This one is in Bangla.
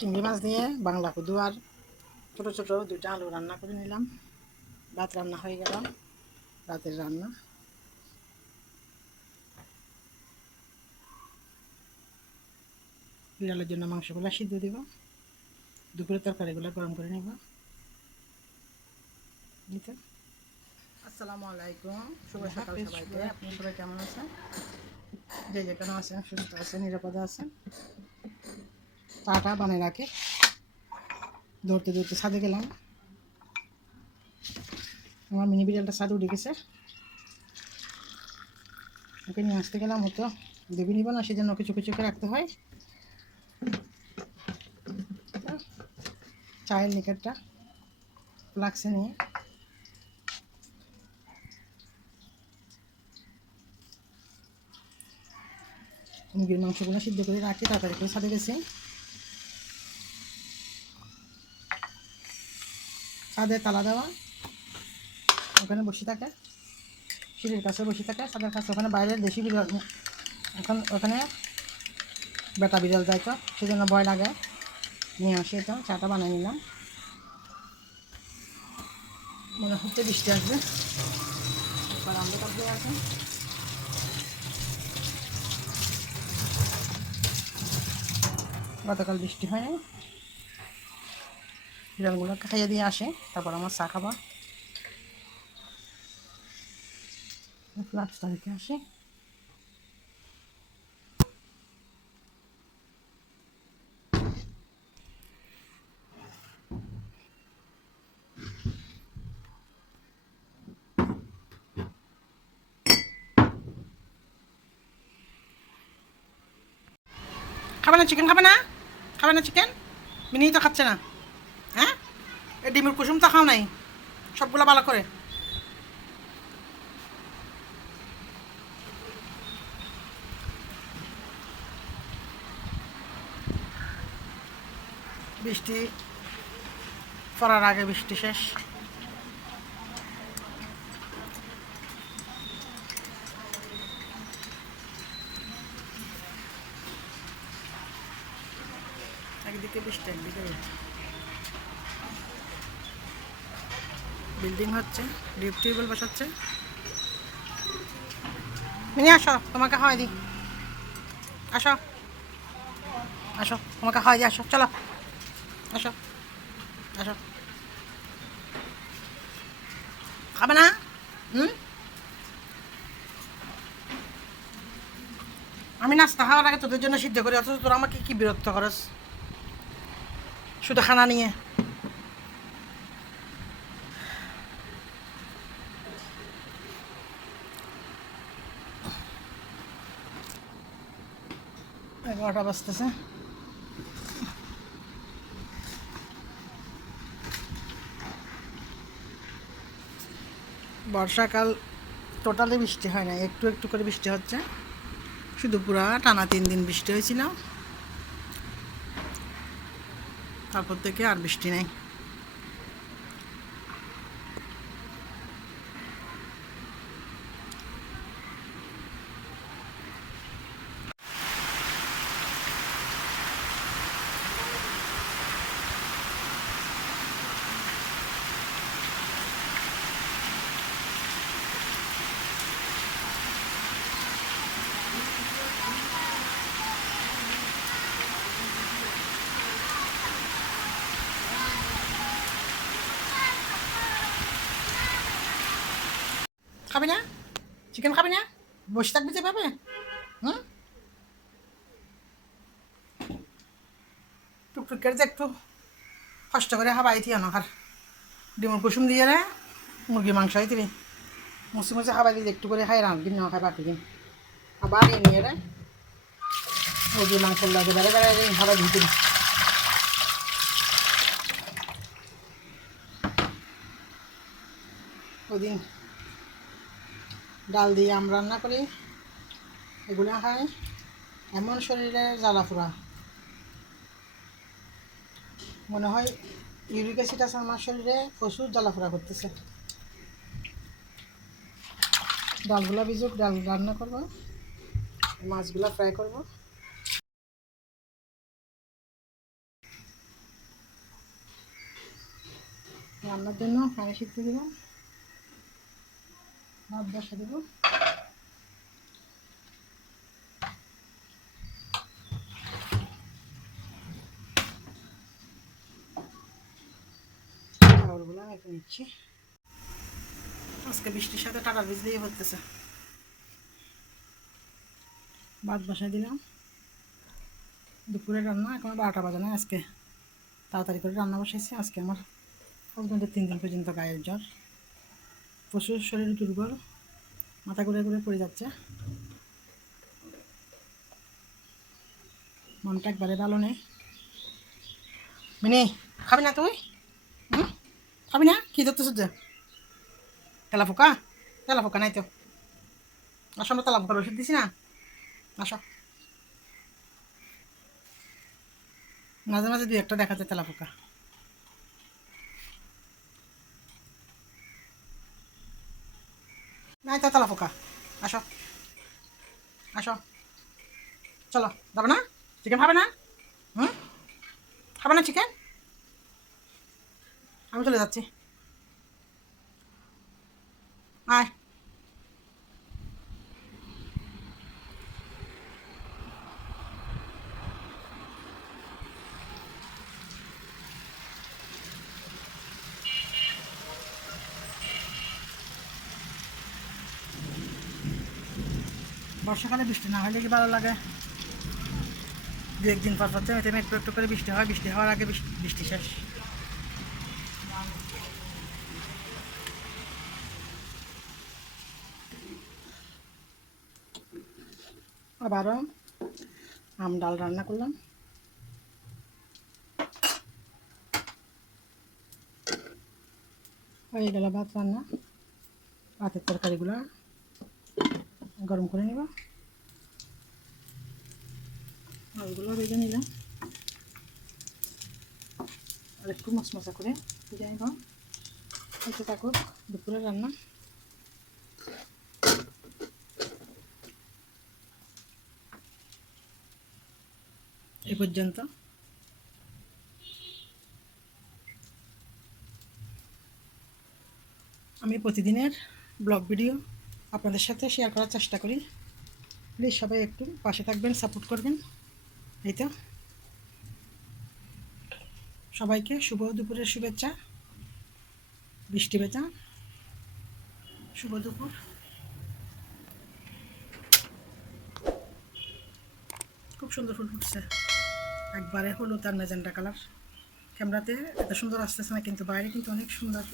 চিংড়ি মাছ দিয়ে বাংলা কদু আর ছোটো ছোটো দুইটা আলু রান্না করে নিলাম। ভাত রান্না হয়ে গেল, রাতের রান্না। বিড়ালের জন্য মাংসগুলো সিদ্ধ দিব, দুপুরের তরকারিগুলো গরম করে নেব। আসসালামু আলাইকুম, শুভ সকাল সবাইকে। আপনারা সবাই কেমন আছেন? যে যেখানে আছেন সুস্থ আছেন, নিরাপদে আছেন। চাটা বানিয়ে রাখি, ধরতে ধরতে ছাদে গেলাম। আমার মিনি বিড়ালটা ছাদে উঠে গেছে, ওকে নিয়ে আসতে গেলাম। হতো দেবী নিব না, সেজন্য কিছু কিছু করে রাখতে হয়। চায়ের লিকারটা লাগছে নিয়ে মুরগির মাংসগুলো সিদ্ধ করে রাখি, তাড়াতাড়ি করে ছাদে গেছি। ছাদে তালা দেওয়া, ওখানে বসে থাকে, সিঁড়ির কাছে বসে থাকে, ছাদের কাছে। ওখানে বাইরের দেশি বিড়াল, এখন ওখানে বেটা বিড়াল যায়, তো সেজন্য ভয় লাগে। নিয়ে আসি, তো চাটা বানিয়ে নিলাম। মনে হচ্ছে বৃষ্টি আসবে, অন্ধকার হয়ে আছে। গতকাল বৃষ্টি হয়নি, বিড়ালগুলোকে খাইয়ে দিয়ে আসে, তারপর আমার চা খাবার। 8 তারিখে আসে। খাবে না চিকেন? খাবে না? খাবে না চিকেন? মিনি তো খাচ্ছে না। হ্যাঁ, এই ডিমের কুসুম তো খাও নাই, সবগুলো ভালো করে। বৃষ্টি পড়ার আগে বৃষ্টি শেষ। একদিকে বৃষ্টি, একদিকে বিল্ডিং হচ্ছে, ডিপ টিউবওয়েল বসাচ্ছে। মিনি আসো, তোমাকে খাওয়াই দিই। আসো আসো, তোমাকে খাওয়াই দিই, আসো, চলো আসো আসো। খাবে না? আমি নাস্তা খাওয়ার আগে তোদের জন্য সিদ্ধ করি, অথচ তোরা আমাকে কি বিরক্ত করস শুধু খানা নিয়ে। এগারোটা বাজতেছে। বর্ষাকাল টোটালি বৃষ্টি হয় না, একটু একটু করে বৃষ্টি হচ্ছে। শুধু পুরা টানা 3 দিন বৃষ্টি হয়েছিল, তারপর থেকে আর বৃষ্টি নেই। খাবি না চিকেন? খাবি না? বসে থাকবি যেভাবে। হুম, টুকটুক করে যে একটু কষ্ট করে হাবাই থিয়া নখার ডিমর কুসুম দিয়ে রে মুরগি মাংস হইতে মুসি মুসি হাবাই দিয়ে একটু করে খাই, রান দিন না খাই, বাকি দিন আবার নিয়ে রে মুরগি মাংস লাগে বেড়ে বেড়ে হাবাই দিতে। ওদিন ডাল দিয়ে আম রান্না করি, এগুলো খাই। এমন শরীরে জ্বালা পোড়া, মনে হয় ইউরিক অ্যাসিড আছে আমার শরীরে, প্রচুর জ্বালা পোড়া করতেছে। ডালগুলা ভিজুক, ডাল রান্না করবো, মাছগুলা ফ্রাই করবো। রান্নার জন্য পানি সিদ্ধ দেব, ভাত বসা দেবো। চাউলগুলো মেপে নিচ্ছি। আজকে বৃষ্টির সাথে টাটার বীজ দিয়ে হতেছে। ভাত বসাই দিলাম। দুপুরে রান্না এখন 12টা বাজে না, আজকে তাড়াতাড়ি করে রান্না বসাইছি। আজকে আমার হাজব্যান্ডের 3 দিন পর্যন্ত গায়ের জ্বর, প্রচুর শরীর দুর্বল, মাথা ঘুরে ঘুরে পড়ে যাচ্ছে, মনটা একবারে ভালো নেই। মিনি খাবি না তুই? খাবি না? কী ধরতেছ যে? তেলা পোকা? তেলা পোকা নাই তো। আসো, আমরা তেলা পোকার ওষুধ দিছি না, আসো। মাঝে মাঝে 2-1টা দেখা যায় তেলা পোকা। নাই তো তেলা পোকা, আসো আসো, চলো। যাবে না? চিকেন খাবে না? খাবে না চিকেন? আমি চলে যাচ্ছি, আয়। বর্ষাকালে বৃষ্টি না হলে কি ভালো লাগে? 2-1 দিন পর পর থেমে থেমে একটু একটু করে বৃষ্টি হয়, বৃষ্টি হওয়ার আগে বৃষ্টি শেষ। আবারও আম ডাল রান্না করলাম। হয়ে গেল ভাত রান্না। ভাতের তরকারিগুলো গরম করে নিব, ওইগুলো ভেজে নিলাম আর একটু মশমশা করে ভেজে নিব। হয়তো থাকুক দুপুরের রান্না। এ পর্যন্ত। আমি প্রতিদিনের ব্লগ ভিডিও আপনাদের সাথে শেয়ার করার চেষ্টা করি। প্লিজ সবাই একটু পাশে থাকবেন, সাপোর্ট করবেন। এই তো, সবাইকে শুভ দুপুরের শুভেচ্ছা, বৃষ্টি ভেজা শুভ দুপুর। খুব সুন্দর ফুল ফুটছে, একবারে হলুদ আর ম্যাজেন্টা কালার। ক্যামেরাতে এত সুন্দর আসতেছে না, কিন্তু বাইরে কিন্তু অনেক সুন্দর।